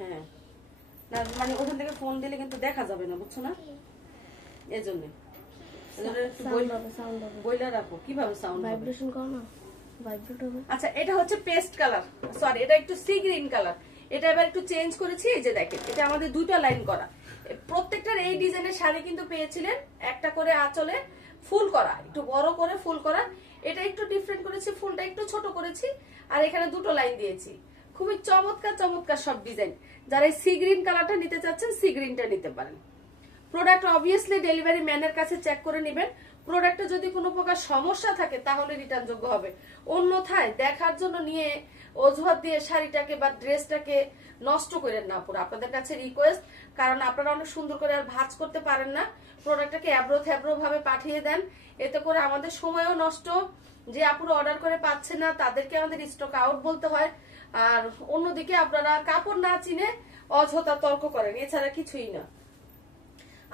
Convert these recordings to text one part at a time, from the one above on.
হ্যাঁ না মানে ওখান থেকে ফোন দিলে কিন্তু দেখা যাবে না, বুঝছো না, এই জন্য বইলা রাখো। কিভাবে সাউন্ড ভাইব্রেশন করো না, ভাইব্রেট হবে। আচ্ছা এটা হচ্ছে পেস্ট কালার, সরি এটা একটু সি গ্রিন কালার। এটা এবার একটু চেঞ্জ করেছি। এই যে দেখেন এটা আমাদের দুটো লাইন করা। প্রত্যেকটার এই ডিজাইনের শাড়ি কিন্তু পেয়েছিলেন একটা করে আঁচলে ফুল করা, একটু বড় করে ফুল করা। এটা একটু ডিফারেন্ট করেছি, ফুলটা একটু ছোট করেছি, আর এখানে দুটো লাইন দিয়েছি। খুবই চমৎকার চমৎকার সব ডিজাইন। যারা এই সি গ্রিন কালারটা নিতে চাচ্ছেন সি গ্রিনটা নিতে পারেন। প্রোডাক্ট অবভিয়াসলি ডেলিভারি ম্যানের কাছে চেক করে নেবেন। প্রোডাক্টে যদি কোনো প্রকার সমস্যা থাকে তাহলে রিটার্ন যোগ্য হবে। অন্যথায় দেখার জন্য নিয়ে অজুহাত দিয়ে শাড়িটাকে বা ড্রেসটাকে নষ্ট করেন না পুরো। আপনাদের কাছে রিকোয়েস্ট, কারণ আপনারা অনেক সুন্দর করে আর ভাঁজ করতে পারেন না, প্রোডাক্টটাকে অ্যাব্রো থ্যাব্রো ভাবে পাঠিয়ে দেন। এতে করে আমাদের সময়ও নষ্ট, যে আপুরা অর্ডার করে পাচ্ছে না তাদেরকে আমাদের স্টক আউট বলতে হয়, আর অন্যদিকে আপনারা কাপড় না চিনে অযথা তর্ক করেন, এছাড়া কিছুই না।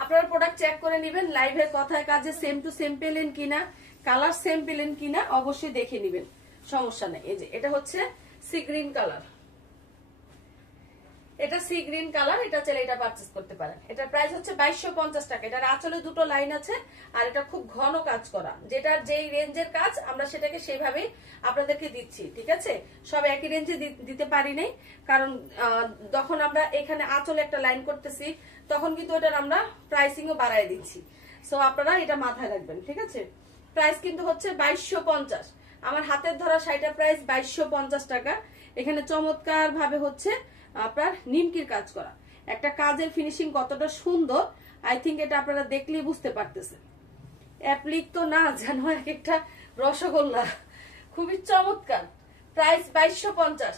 আপনারা প্রোডাক্ট চেক করে নেবেন, লাইভের কথায় কাজে সেম টু সেম পেলেন কিনা, কালার সেম পেলেন কিনা অবশ্যই দেখে নেবেন, সমস্যা নেই। এই যে এটা হচ্ছে সি গ্রিন কালার, এটা সি গ্রিন কালার, এটা চাইলে এটা পারচেজ করতে পারেন। এটার প্রাইস হচ্ছে 2250 টাকা। এটার আঁচলে দুটো লাইন আছে, আর এটা খুব ঘন কাজ করা, যেটার যেই রেঞ্জের কাজ আমরা সেটাকে সেইভাবেই আপনাদেরকে দিচ্ছি, ঠিক আছে। সব একই রেঞ্জে দিতে পারি নাই, কারণ যখন আমরা এখানে আঁচলে একটা লাইন করতেছি তখন কিন্তু এটার আমরা প্রাইসিংও বাড়ায় দিচ্ছি। সো আপনারা এটা মাথায় রাখবেন, ঠিক আছে। প্রাইস কিন্তু হচ্ছে 2250। আমার হাতের ধরা শাড়িটার প্রাইস 2250 টাকা। এখানে চমৎকার ভাবে হচ্ছে আপনার নিমকির কাজ করা, একটা কাজের ফিনিশিং কতটা সুন্দর আই থিঙ্ক এটা আপনারা দেখলেই বুঝতে পারতেছেন। অ্যাপ্লিক তো না যেন এক একটা রসগোল্লা, খুবই চমৎকার। প্রাইস 2250।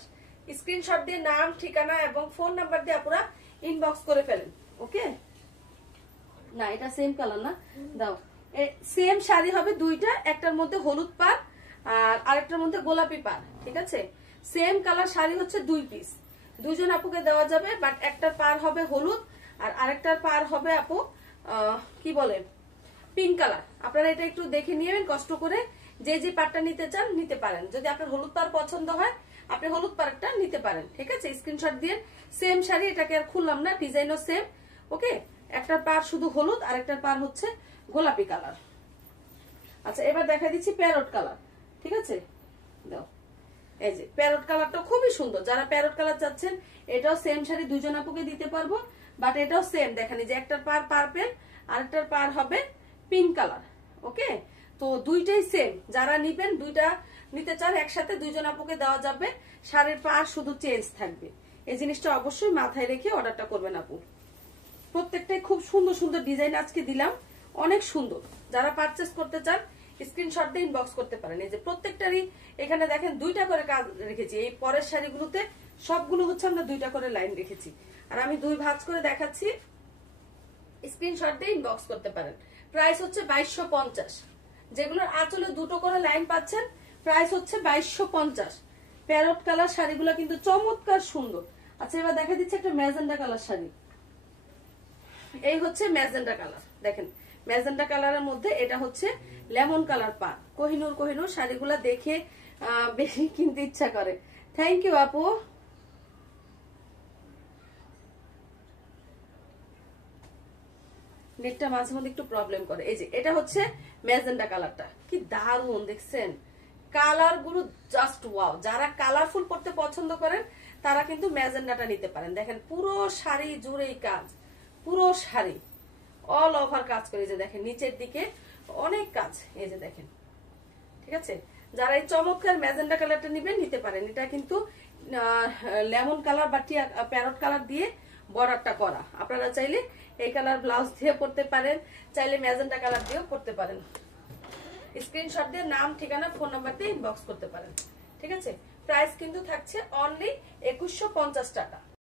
স্ক্রিনশট দিয়ে নাম, ঠিকানা এবং ফোন নাম্বার দিয়ে আপনারা ইনবক্স করে ফেলেন। ওকে না এটা সেম কালার না, দাও সেম শাড়ি হবে দুইটা, একটার মধ্যে হলুদ পার আর আরেকটার মধ্যে গোলাপি পার, ঠিক আছে। সেম কালার শাড়ি হচ্ছে 2 পিস, দুজন আপুকে দেওয়া যাবে, বাট একটার পার হবে হলুদ আর আরেকটার পার হবে আপু কি বলে পিঙ্ক কালার। আপনারা এটা একটু দেখে নিবেন কষ্ট করে, যে যে পারটা নিতে চান নিতে পারেন। যদি আপনার হলুদ পার পছন্দ হয় আপনি হলুদ পারটা নিতে পারেন, ঠিক আছে। স্ক্রিনশট দিয়ে সেম শাড়ি, এটাকে আর খুললাম না, ডিজাইনও সেম। ওকে একটার পার শুধু হলুদ আর একটার পার হচ্ছে গোলাপি কালার। আচ্ছা এবার দেখা দিচ্ছি প্যারট কালার, ঠিক আছে। দাও এই যে প্যারট কালারটা খুবই সুন্দর, যারা প্যারট কালার চাচ্ছেন এটাও সেম শাড়ি দুজন আপুকে দিতে পারবো, বাট এটাও সেম দেখেন যে একটার পার পার্পেল আর একটার পার হবে পিঙ্ক কালার। ওকে তো দুইটাই সেম, যারা নিবেন দুইটা নিতে চান একসাথে দুইজন আপুকে দেওয়া যাবে, শাড়ির পার শুধু চেঞ্জ থাকবে। এই জিনিসটা অবশ্যই মাথায় রেখে অর্ডারটা করবেন আপু। প্রত্যেকটাই খুব সুন্দর সুন্দর ডিজাইন আজকে দিলাম, অনেক সুন্দর। যারা পারচেস করতে চান স্ক্রিনশট দিয়ে ইনবক্স করতে পারেন। এই যে প্রত্যেকটারই এখানে দেখেন দুইটা করে কাজ রেখেছি, এই পরের শাড়িগুলোতে সবগুলো হচ্ছে আমরা দুইটা করে লাইন রেখেছি, আর আমি দুই ভাঁজ করে দেখাচ্ছি, স্ক্রিনশট দিয়ে ইনবক্স করতে পারেন। প্রাইস হচ্ছে 2250, যেগুলোর আঁচলে দুটো করে লাইন পাচ্ছেন প্রাইস হচ্ছে 2250। প্যারট কালার শাড়িগুলো কিন্তু চমৎকার সুন্দর। আচ্ছা এবার দেখা দিচ্ছে একটা ম্যাজেন্ডা কালার শাড়ি, এই হচ্ছে ম্যাজেন্ডা কালার, দেখেন ম্যাজেন্ডা কালারের মধ্যে এটা হচ্ছে লেমন কালার পার। কোহিনুর কোহিনুর শাড়িগুলা দেখে বেশি কিনতে ইচ্ছা করে। থ্যাংক ইউ আপু। নেটটা মাঝে মধ্যে একটু প্রবলেম করে। এই যে এটা হচ্ছে ম্যাজেন্ডা কালারটা, কি দারুণ দেখছেন, কালার গুলো জাস্ট ওয়াও। যারা কালারফুল পড়তে পছন্দ করেন তারা কিন্তু ম্যাজেন্ডাটা নিতে পারেন। দেখেন পুরো শাড়ি জুড়েই কাজ, পুরো শাড়ি অল ওভার কাজ করে, যে দেখেন নিচের দিকে অনেক কাজ, এই যে দেখেন, ঠিক আছে। যারা এই চমৎকার ম্যাজেন্ডা কালারটা নিবেন নিতে পারেন। এটা কিন্তু লেমন কালার বা প্যারট কালার দিয়ে বর্ডারটা করা। আপনারা চাইলে এই কালার ব্লাউজ দিয়ে পরতে পারেন, চাইলে ম্যাজেন্ডা কালার দিয়েও পরতে পারেন। স্ক্রিনশট দিয়ে নাম, ঠিকানা, ফোন নাম্বার দিয়ে ইনবক্স করতে পারেন, ঠিক আছে। প্রাইস কিন্তু থাকছে অনলি 2150 টাকা।